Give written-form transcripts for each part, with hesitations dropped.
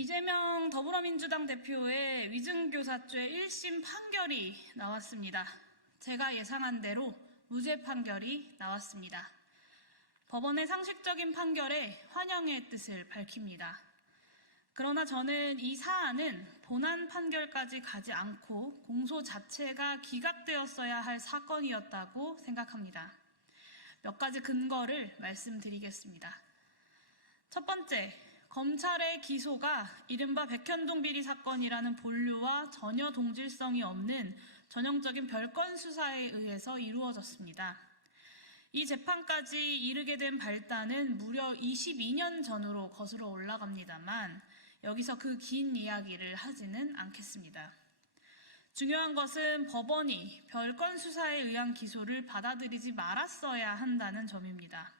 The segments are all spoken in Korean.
이재명 더불어민주당 대표의 위증교사죄 1심 판결이 나왔습니다. 제가 예상한 대로 무죄 판결이 나왔습니다. 법원의 상식적인 판결에 환영의 뜻을 밝힙니다. 그러나 저는 이 사안은 본안 판결까지 가지 않고 공소 자체가 기각되었어야 할 사건이었다고 생각합니다. 몇 가지 근거를 말씀드리겠습니다. 첫 번째, 검찰의 기소가 이른바 백현동 비리 사건이라는 본류와 전혀 동질성이 없는 전형적인 별건 수사에 의해서 이루어졌습니다. 이 재판까지 이르게 된 발단은 무려 22년 전으로 거슬러 올라갑니다만 여기서 그 긴 이야기를 하지는 않겠습니다. 중요한 것은 법원이 별건 수사에 의한 기소를 받아들이지 말았어야 한다는 점입니다.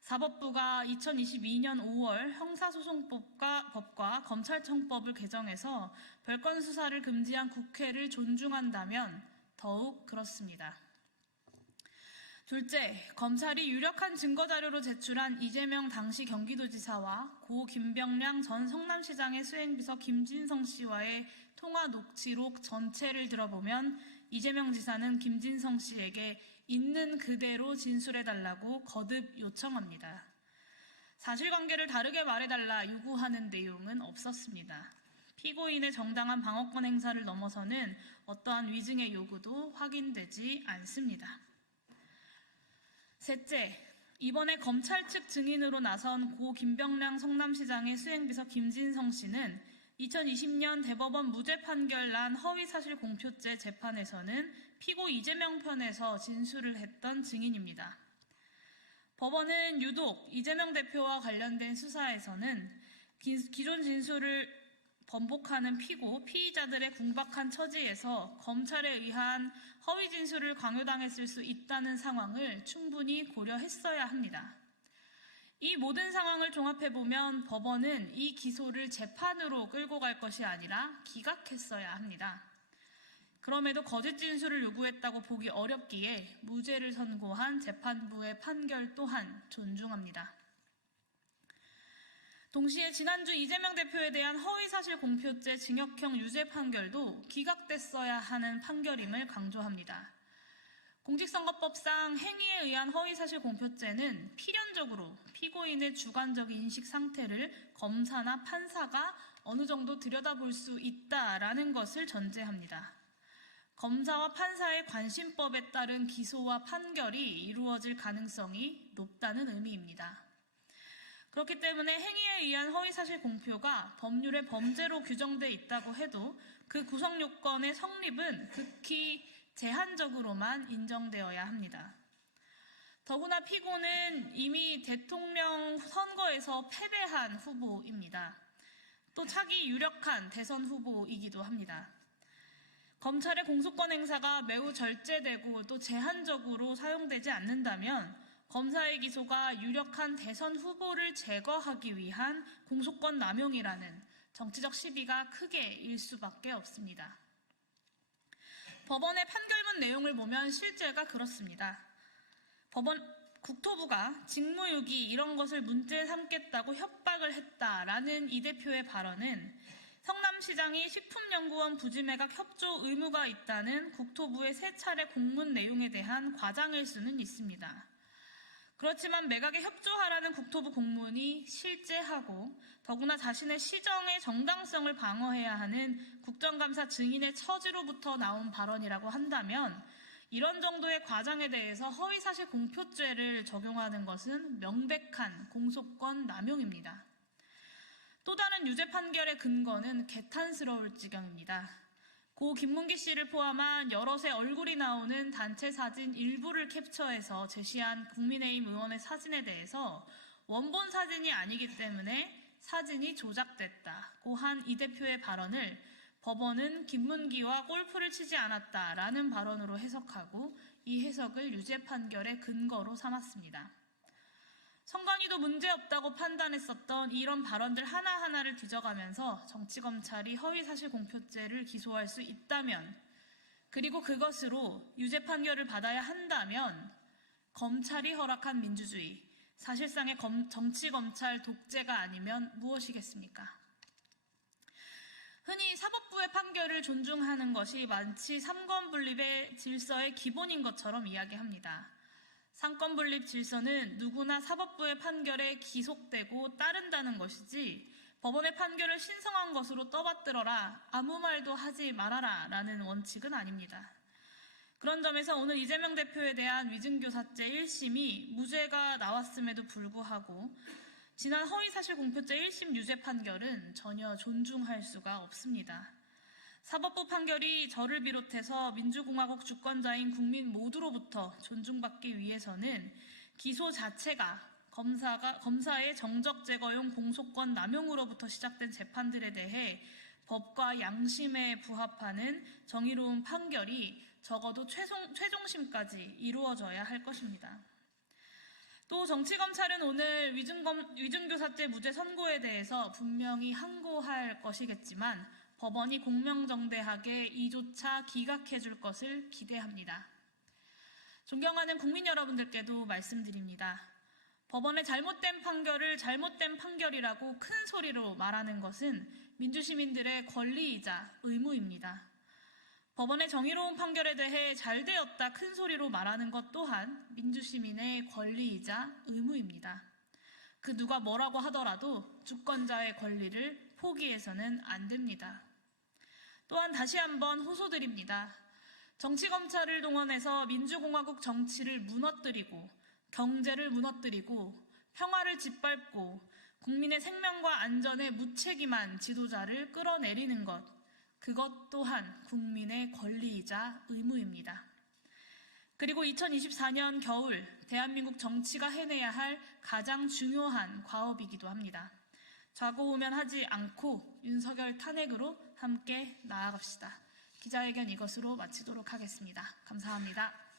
사법부가 2022년 5월 형사소송법과 검찰청법을 개정해서 별건 수사를 금지한 국회를 존중한다면 더욱 그렇습니다. 둘째, 검찰이 유력한 증거자료로 제출한 이재명 당시 경기도지사와 고 김병량 전 성남시장의 수행비서 김진성 씨와의 통화 녹취록 전체를 들어보면 이재명 지사는 김진성 씨에게 있는 그대로 진술해달라고 거듭 요청합니다. 사실관계를 다르게 말해달라 요구하는 내용은 없었습니다. 피고인의 정당한 방어권 행사를 넘어서는 어떠한 위증의 요구도 확인되지 않습니다. 셋째, 이번에 검찰 측 증인으로 나선 고 김병량 성남시장의 수행비서 김진성 씨는 2020년 대법원 무죄 판결 난 허위사실 공표죄 재판에서는 피고 이재명 편에서 진술을 했던 증인입니다. 법원은 유독 이재명 대표와 관련된 수사에서는 기존 진술을 번복하는 피의자들의 궁박한 처지에서 검찰에 의한 허위 진술을 강요당했을 수 있다는 상황을 충분히 고려했어야 합니다. 이 모든 상황을 종합해보면 법원은 이 기소를 재판으로 끌고 갈 것이 아니라 기각했어야 합니다. 그럼에도 거짓 진술을 요구했다고 보기 어렵기에 무죄를 선고한 재판부의 판결 또한 존중합니다. 동시에 지난주 이재명 대표에 대한 허위사실 공표죄 징역형 유죄 판결도 기각됐어야 하는 판결임을 강조합니다. 공직선거법상 행위에 의한 허위사실 공표죄는 필연적으로 피고인의 주관적 인식 상태를 검사나 판사가 어느 정도 들여다볼 수 있다라는 것을 전제합니다. 검사와 판사의 관심법에 따른 기소와 판결이 이루어질 가능성이 높다는 의미입니다. 그렇기 때문에 행위에 의한 허위사실 공표가 법률의 범죄로 규정되어 있다고 해도 그 구성 요건의 성립은 극히 제한적으로만 인정되어야 합니다. 더구나 피고는 이미 대통령 선거에서 패배한 후보입니다. 또 차기 유력한 대선 후보이기도 합니다. 검찰의 공소권 행사가 매우 절제되고 또 제한적으로 사용되지 않는다면 검사의 기소가 유력한 대선 후보를 제거하기 위한 공소권 남용이라는 정치적 시비가 크게 일 수밖에 없습니다. 법원의 판결문 내용을 보면 실제가 그렇습니다. 국토부가 직무유기 이런 것을 문제 삼겠다고 협박을 했다라는 이 대표의 발언은 성남시장이 식품연구원 부지매각 협조 의무가 있다는 국토부의 세 차례 공문 내용에 대한 과장일 수는 있습니다. 그렇지만 매각에 협조하라는 국토부 공문이 실제하고 더구나 자신의 시정의 정당성을 방어해야 하는 국정감사 증인의 처지로부터 나온 발언이라고 한다면 이런 정도의 과장에 대해서 허위사실 공표죄를 적용하는 것은 명백한 공소권 남용입니다. 또 다른 유죄 판결의 근거는 개탄스러울 지경입니다. 고 김문기 씨를 포함한 여럿의 얼굴이 나오는 단체 사진 일부를 캡처해서 제시한 국민의힘 의원의 사진에 대해서 원본 사진이 아니기 때문에 사진이 조작됐다고 한 이 대표의 발언을 법원은 김문기와 골프를 치지 않았다라는 발언으로 해석하고 이 해석을 유죄 판결의 근거로 삼았습니다. 선관위도 문제없다고 판단했었던 이런 발언들 하나하나를 뒤져가면서 정치검찰이 허위사실 공표죄를 기소할 수 있다면 그리고 그것으로 유죄 판결을 받아야 한다면 검찰이 허락한 민주주의, 사실상의 정치검찰 독재가 아니면 무엇이겠습니까? 흔히 사법부의 판결을 존중하는 것이 마치 삼권분립의 질서의 기본인 것처럼 이야기합니다. 삼권분립 질서는 누구나 사법부의 판결에 기속되고 따른다는 것이지 법원의 판결을 신성한 것으로 떠받들어라, 아무 말도 하지 말아라 라는 원칙은 아닙니다. 그런 점에서 오늘 이재명 대표에 대한 위증교사죄 1심이 무죄가 나왔음에도 불구하고 지난 허위사실공표죄 1심 유죄 판결은 전혀 존중할 수가 없습니다. 사법부 판결이 저를 비롯해서 민주공화국 주권자인 국민 모두로부터 존중받기 위해서는 기소 자체가 검사의 정적 제거용 공소권 남용으로부터 시작된 재판들에 대해 법과 양심에 부합하는 정의로운 판결이 적어도 최종심까지 이루어져야 할 것입니다. 또 정치검찰은 오늘 위증교사죄 무죄 선고에 대해서 분명히 항고할 것이겠지만 법원이 공명정대하게 이조차 기각해줄 것을 기대합니다. 존경하는 국민 여러분들께도 말씀드립니다. 법원의 잘못된 판결을 잘못된 판결이라고 큰 소리로 말하는 것은 민주시민들의 권리이자 의무입니다. 법원의 정의로운 판결에 대해 잘 되었다 큰 소리로 말하는 것 또한 민주시민의 권리이자 의무입니다. 그 누가 뭐라고 하더라도 주권자의 권리를 포기해서는 안 됩니다. 또한 다시 한번 호소드립니다. 정치검찰을 동원해서 민주공화국 정치를 무너뜨리고 경제를 무너뜨리고 평화를 짓밟고 국민의 생명과 안전에 무책임한 지도자를 끌어내리는 것, 그것 또한 국민의 권리이자 의무입니다. 그리고 2024년 겨울 대한민국 정치가 해내야 할 가장 중요한 과업이기도 합니다. 좌고우면하지 않고 윤석열 탄핵으로 함께 나아갑시다. 기자회견 이것으로 마치도록 하겠습니다. 감사합니다.